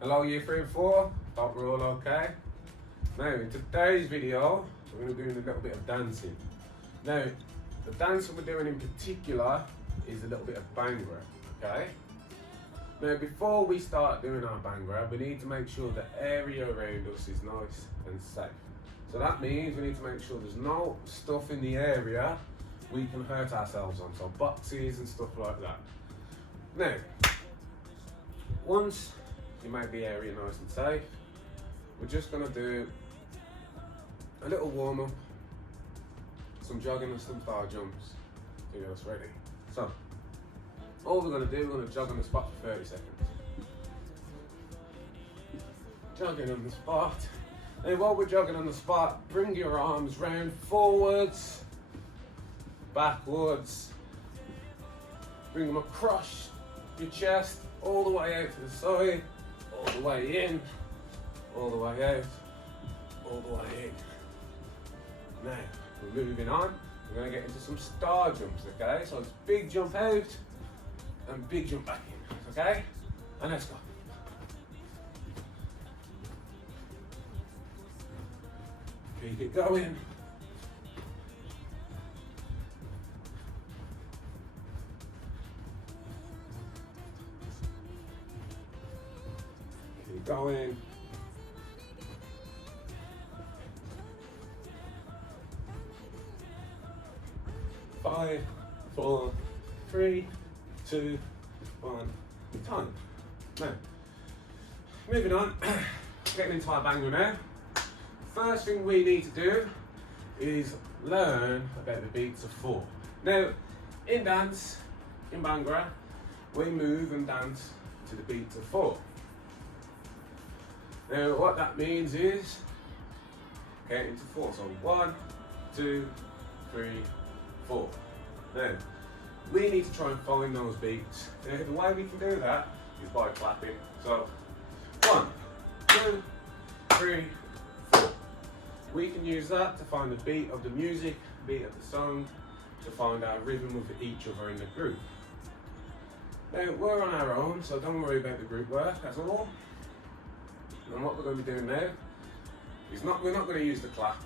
Hello year 3 and 4, hope we're all okay. Now in today's video we're going to be doing a little bit of dancing. Now the dance we're doing in particular is a little bit of Bhangra, okay? Now before we start doing our Bhangra we need to make sure the area around us is nice and safe. So that means we need to make sure there's no stuff in the area we can hurt ourselves on, so boxes and stuff like that. Now, once you make the area nice and safe, we're just going to do a little warm up, some jogging and some star jumps to get us ready. So, all we're going to do, we're going to jog on the spot for 30 seconds. Jogging on the spot. And while we're jogging on the spot, bring your arms round forwards, backwards, bring them across your chest, all the way out to the side, all the way in, all the way out, all the way in. Now, we're moving on. We're going to get into some star jumps, okay? So it's big jump out and big jump back in, okay? And let's go. Keep it going. Keep going. Five, four, three, two, one, time. Now, moving on, getting into our Bhangra now. First thing we need to do is learn about the beats of 4. Now, in dance, in Bhangra, we move and dance to the beats of 4. Now, what that means is counting to 4. So 1, 2, 3, 4. Now, we need to try and find those beats. Now, the way we can do that is by clapping. So 1, 2, 3, 4. We can use that to find the beat of the music, beat of the song, to find our rhythm with each other in the group. Now, we're on our own, so don't worry about the group work, that's all. And what we're going to be doing now is we're not going to use the clap.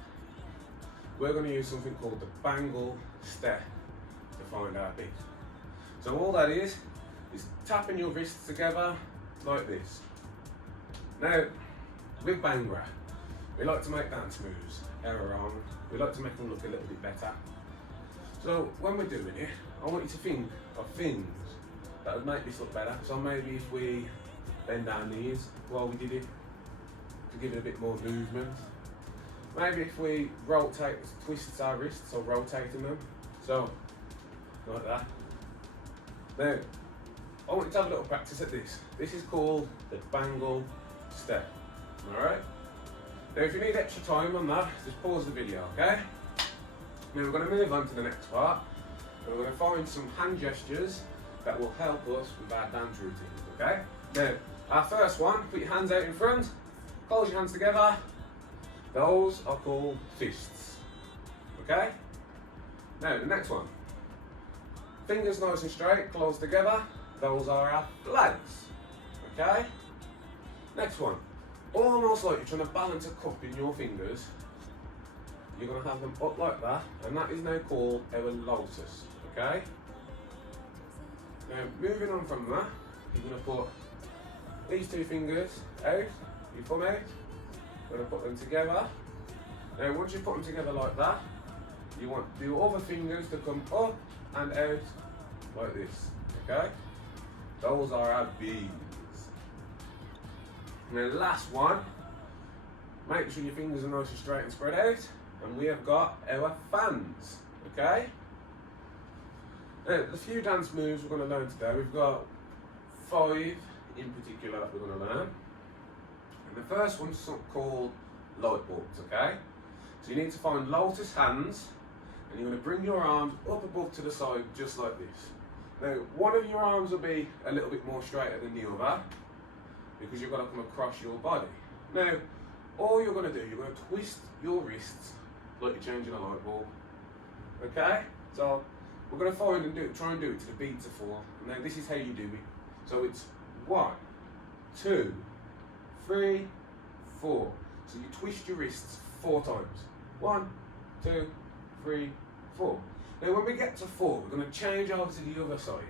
We're going to use something called the bangle step to find our beat. So all that is tapping your wrists together like this. Now, with Bhangra, we like to make dance moves our own. We like to make them look a little bit better. So when we're doing it, I want you to think of things that would make this look better. So maybe if we bend our knees while we did it, to give it a bit more movement. Maybe if we twist our wrists, or rotating them, so like that. Now, I want you to have a little practice at this. This is called the bangle step, alright? Now if you need extra time on that, just pause the video, okay? Now we're going to move on to the next part, and we're going to find some hand gestures that will help us with our dance routines, okay? Now, our first one, put your hands out in front, close your hands together. Those are called fists, okay? Now, the next one. Fingers nice and straight, close together. Those are our flags, okay? Next one. Almost like you're trying to balance a cup in your fingers. You're going to have them up like that, and that is now called our lotus, okay? Now, moving on from that, you're going to put these 2 fingers out, your thumb out. You're going to put them together. Now, once you put them together like that, you want the other fingers to come up and out like this, okay? Those are our B's. Now, last one, make sure your fingers are nice and straight and spread out, and we have got our fans, okay? Now, the few dance moves we're going to learn today, we've got 5 in particular that we're going to learn. And the first one's called light bulbs, okay? So you need to find lotus hands, and you're going to bring your arms up above to the side just like this. Now, one of your arms will be a little bit more straighter than the other, because you've got to come across your body. Now, all you're going to do, you're going to twist your wrists like you're changing a light bulb, okay? So we're going to find and try and do it to the beats of 4. Now this is how you do it. So it's 1, 2, 3, 4. So you twist your wrists 4 times. 1, 2, 3, 4. Now when we get to 4, we're going to change over to the other side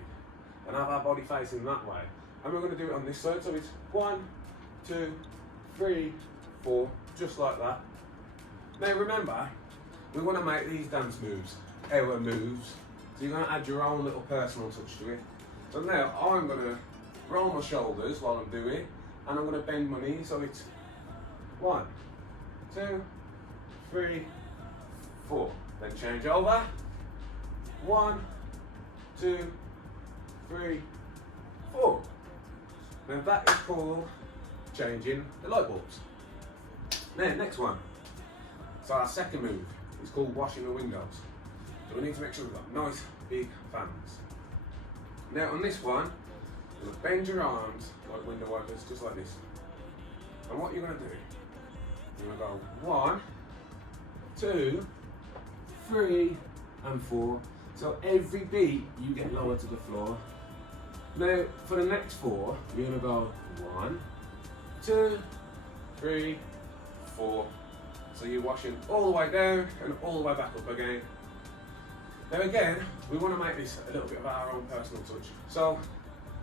and have our body facing that way. And we're going to do it on this side. So it's 1, 2, 3, 4, just like that. Now remember, we want to make these dance moves our moves. So you're going to add your own little personal touch to it. So now I'm going to roll my shoulders while I'm doing it, and I'm going to bend my knees. So it's 1, 2, 3, 4. Then change over. 1, 2, 3, 4. Now that is called changing the light bulbs. Now next one. So our second move is called washing the windows. So we need to make sure we've got nice big fans. Now on this one, you're going to bend your arms like window wipers, just like this. And what you're going to do, you're going to go 1, 2, 3, and 4. So every beat you get lower to the floor. Now for the next 4, you're going to go 1, 2, 3, 4. So you're washing all the way down and all the way back up again. Now again, we want to make this a little bit of our own personal touch. So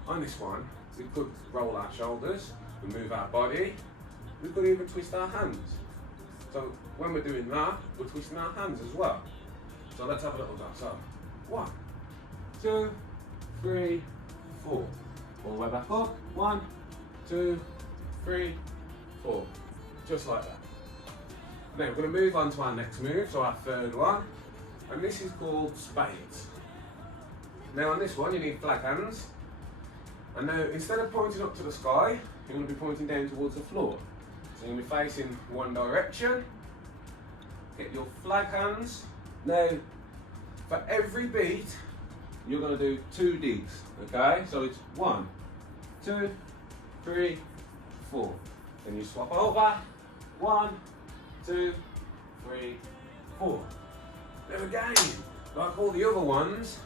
on this one, we could roll our shoulders, we move our body, we could even twist our hands. So when we're doing that, we're twisting our hands as well. So let's have a little go. So 1, 2, 3, 4. All the way back up. 1, 2, 3, 4. Just like that. Now we're going to move on to our next move, so our third one, and this is called spades. Now on this one you need flag hands, and now instead of pointing up to the sky, you're going to be pointing down towards the floor. So you're going to be facing one direction, get your flag hands. Now for every beat you're going to do 2 digs, okay? So it's 1, 2, 3, 4. Then you swap over, 1, 2, 3, 4. Now again, like all the other ones,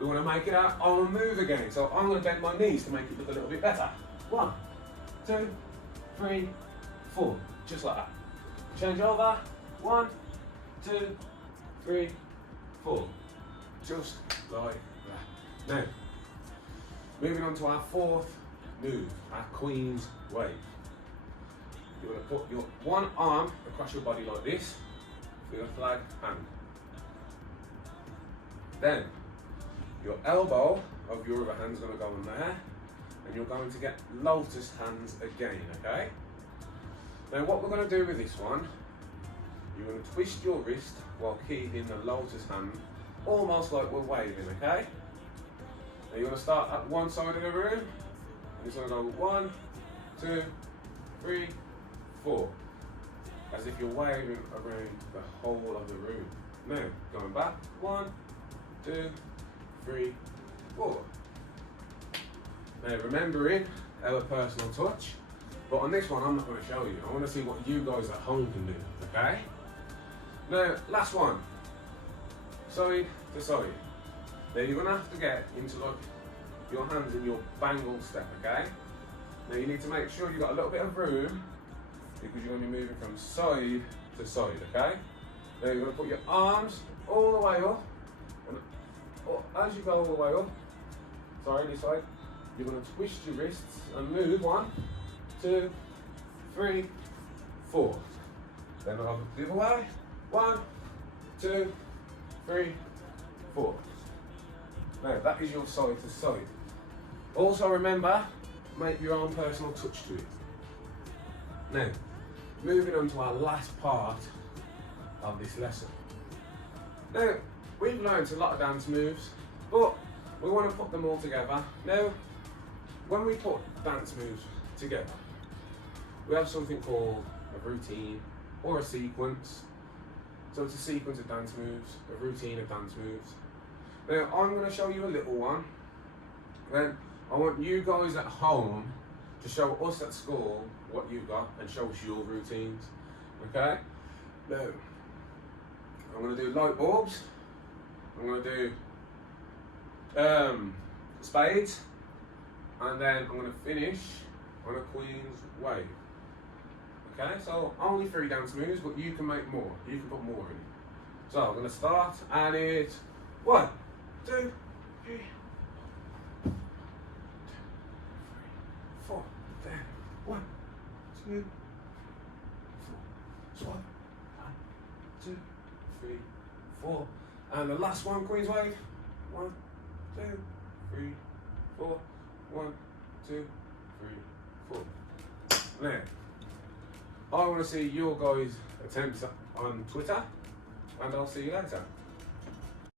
we want to make it our own move again. So I'm going to bend my knees to make it look a little bit better. 1, 2, 3, 4. Just like that. Change over. 1, 2, 3, 4. Just like that. Now, moving on to our 4th move, our Queen's Wave. You're going to put your one arm across your body like this with a flag hand. Then your elbow of your other hand is going to go in there, and you're going to get lotus hands again, okay? Now what we're going to do with this one, you're going to twist your wrist while keeping the lotus hand almost like we're waving, okay? Now you're going to start at one side of the room, and it's going to go 1, 2, 3, 4, as if you're waving around the whole of the room. Now, going back, 1, 2, 3, 4. Now, remembering our personal touch, but on this one I'm not going to show you. I want to see what you guys at home can do, okay? Now, last one, side to side. Now you're going to have to get into like your hands in your bangle step, okay? Now you need to make sure you've got a little bit of room, because you're going to be moving from side to side, okay? Now you're going to put your arms all the way up, and as you go all the way up, sorry, this side, you're going to twist your wrists and move 1, 2, 3, 4. Then I'll go the other way, 1, 2, 3, 4. Now that is your side to side. Also remember, make your own personal touch to it. Now, moving on to our last part of this lesson. Now, we've learned a lot of dance moves, but we want to put them all together. Now, when we put dance moves together, we have something called a routine or a sequence. So it's a sequence of dance moves, a routine of dance moves. Now, I'm going to show you a little one. Then I want you guys at home to show us at school what you've got and show us your routines, okay? Now, I'm going to do light bulbs, I'm going to do spades, and then I'm going to finish on a Queen's Wave. Okay, so only 3 dance moves, but you can make more. You can put more in. So I'm going to start, and it's 1, 2, 3, 4. Then 1, 2, 4. So 1, 2, 3, 4. And the last one, Queen's Wave. 1, 2, 3, 4. 1, 2, 3, 4. Now, I want to see your guys' attempts on Twitter, and I'll see you later.